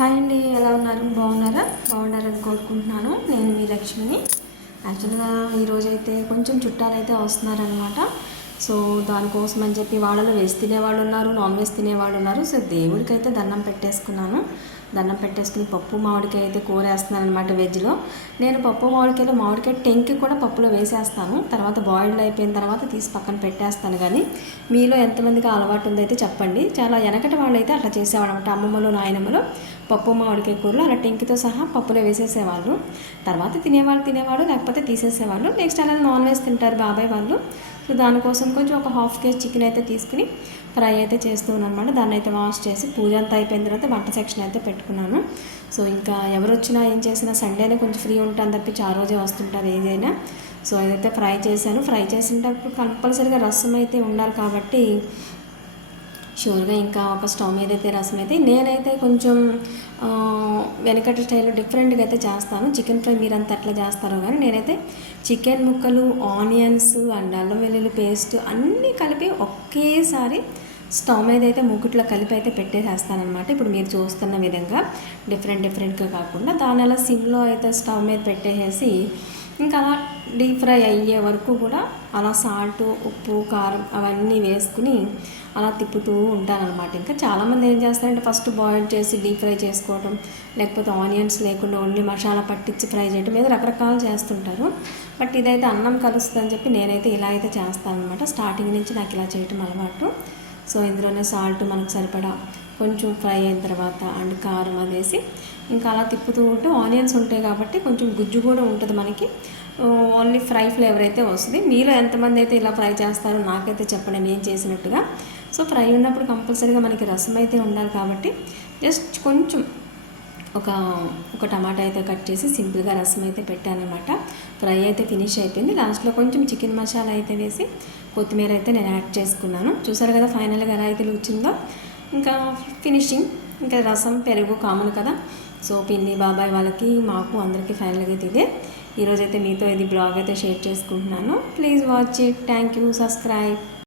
Hi అండి, ఎలా ఉన్నారు? బాగున్నారని కోరుకుంటున్నాను. నేను మీ లక్ష్మిని. యాక్చువల్గా ఈరోజైతే కొంచెం చుట్టాలైతే వస్తున్నారనమాట. సో దానికోసం అని చెప్పి వాళ్ళలో వెజ్ తినేవాళ్ళు ఉన్నారు, నాన్ వెజ్ తినేవాళ్ళు ఉన్నారు. సో దేవుడికి అయితే దండం పెట్టేసుకుని పప్పు మామిడికాయ అయితే కూర వేస్తున్నాను అనమాట. వెజ్లో నేను పప్పు మామిడికాయ టెంకి కూడా పప్పులో వేసేస్తాను. తర్వాత బాయిల్డ్ అయిపోయిన తర్వాత తీసి పక్కన పెట్టేస్తాను. కానీ మీలో ఎంతమందికి అలవాటు ఉందైతే చెప్పండి. చాలా వెనకటి వాళ్ళు అయితే అట్లా చేసేవాళ్ళు అనమాట. అమ్మమ్మలు నాయనమ్మలు పప్పు మామిడికాయ కూరలు అలా టెంకితో సహా పప్పులో వేసేసేవాళ్ళు. తర్వాత తినేవాళ్ళు లేకపోతే తీసేసేవాళ్ళు. నెక్స్ట్ అలా నాన్ వెజ్ తింటారు బాబాయ్ వాళ్ళు. సో దానికోసం కొంచెం ఒక హాఫ్ కేజీ చికెన్ అయితే తీసుకుని ఫ్రై అయితే చేస్తూ ఉన్నాను. దాన్ని అయితే వాష్ చేసి పూజ అంతా అయిపోయిన తర్వాత వంట సెక్షన్ అయితే పెట్టుకున్నాను. సో ఇంకా ఎవరు వచ్చినా ఏం చేసినా సండేనే కొంచెం ఫ్రీ ఉంటాను తప్పించి ఆ రోజే వస్తుంటారు ఏదైనా. సో ఇదైతే ఫ్రై చేశాను. ఫ్రై చేసేటప్పుడు కంపల్సరీగా రసం అయితే ఉండాలి కాబట్టి షూర్గా ఇంకా ఒక స్టవ్ మీద అయితే రసం అయితే నేనైతే కొంచెం వెనకటి స్టైల్లో డిఫరెంట్గా అయితే చేస్తాను. చికెన్ ఫ్రై మీరంతా ఎట్లా చేస్తారో కానీ నేనైతే చికెన్ ముక్కలు, ఆనియన్స్ అండ్ అల్లం వెల్లుల్లి పేస్ట్ అన్నీ కలిపి ఒకేసారి స్టవ్ మీద అయితే మూకుట్లో కలిపి అయితే పెట్టేసేస్తానమాట. ఇప్పుడు మీరు చూస్తున్న విధంగా డిఫరెంట్గా కాకుండా దాని అలా సిమ్లో అయితే స్టవ్ మీద పెట్టేసేసి ఇంకా అలా డీప్ ఫ్రై అయ్యే వరకు కూడా అలా సాల్ట్, ఉప్పు, కారం అవన్నీ వేసుకుని అలా తిప్పుతూ ఉంటానన్నమాట. ఇంకా చాలామంది ఏం చేస్తారంటే ఫస్ట్ బాయిల్ చేసి డీప్ ఫ్రై చేసుకోవడం, లేకపోతే ఆనియన్స్ లేకుండా ఓన్లీ మసాలా పట్టించి ఫ్రై చేయడం మీద రకరకాలు చేస్తుంటారు. బట్ ఇదైతే అన్నం కలుస్తుందని చెప్పి నేనైతే ఇలా అయితే చేస్తానన్నమాట. స్టార్టింగ్ నుంచి నాకు ఇలా చేయటం అలవాటు. సో ఇందులోనే సాల్ట్ మనకు సరిపడా కొంచెం ఫ్రై అయిన తర్వాత అండ్ కారం అదేసి ఇంకా అలా తిప్పుతూ ఉంటే ఆనియన్స్ ఉంటాయి కాబట్టి కొంచెం గుజ్జు కూడా ఉంటుంది మనకి. ఓన్లీ ఫ్రై ఫ్లేవర్ అయితే వస్తుంది. మీలో ఎంతమంది అయితే ఇలా ఫ్రై చేస్తారో నాకైతే చెప్పండి నేను చేసినట్టుగా. సో ఫ్రై ఉన్నప్పుడు కంపల్సరీగా మనకి రసం అయితే ఉండాలి కాబట్టి జస్ట్ కొంచెం ఒక టమాటా అయితే కట్ చేసి సింపుల్గా రసం అయితే పెట్టానమాట. ఫ్రై అయితే ఫినిష్ అయిపోయింది. లాస్ట్లో కొంచెం చికెన్ మసాలా అయితే వేసి కొత్తిమీర అయితే నేను యాడ్ చేసుకున్నాను. చూసారు కదా ఫైనల్గా ఎలా అయితే వచ్చిందో. ఇంకా ఫినిషింగ్ ఇంకా రసం, పెరుగు కామన్ కదా. సో పిన్ని, బాబాయ్ వాళ్ళకి, మాకు అందరికీ ఫైనల్గా అయితే ఇదే. ఈరోజైతే మీతో ఇది బ్లాగ్ అయితే షేర్ చేసుకుంటున్నాను. Please watch it. Thank you. Subscribe.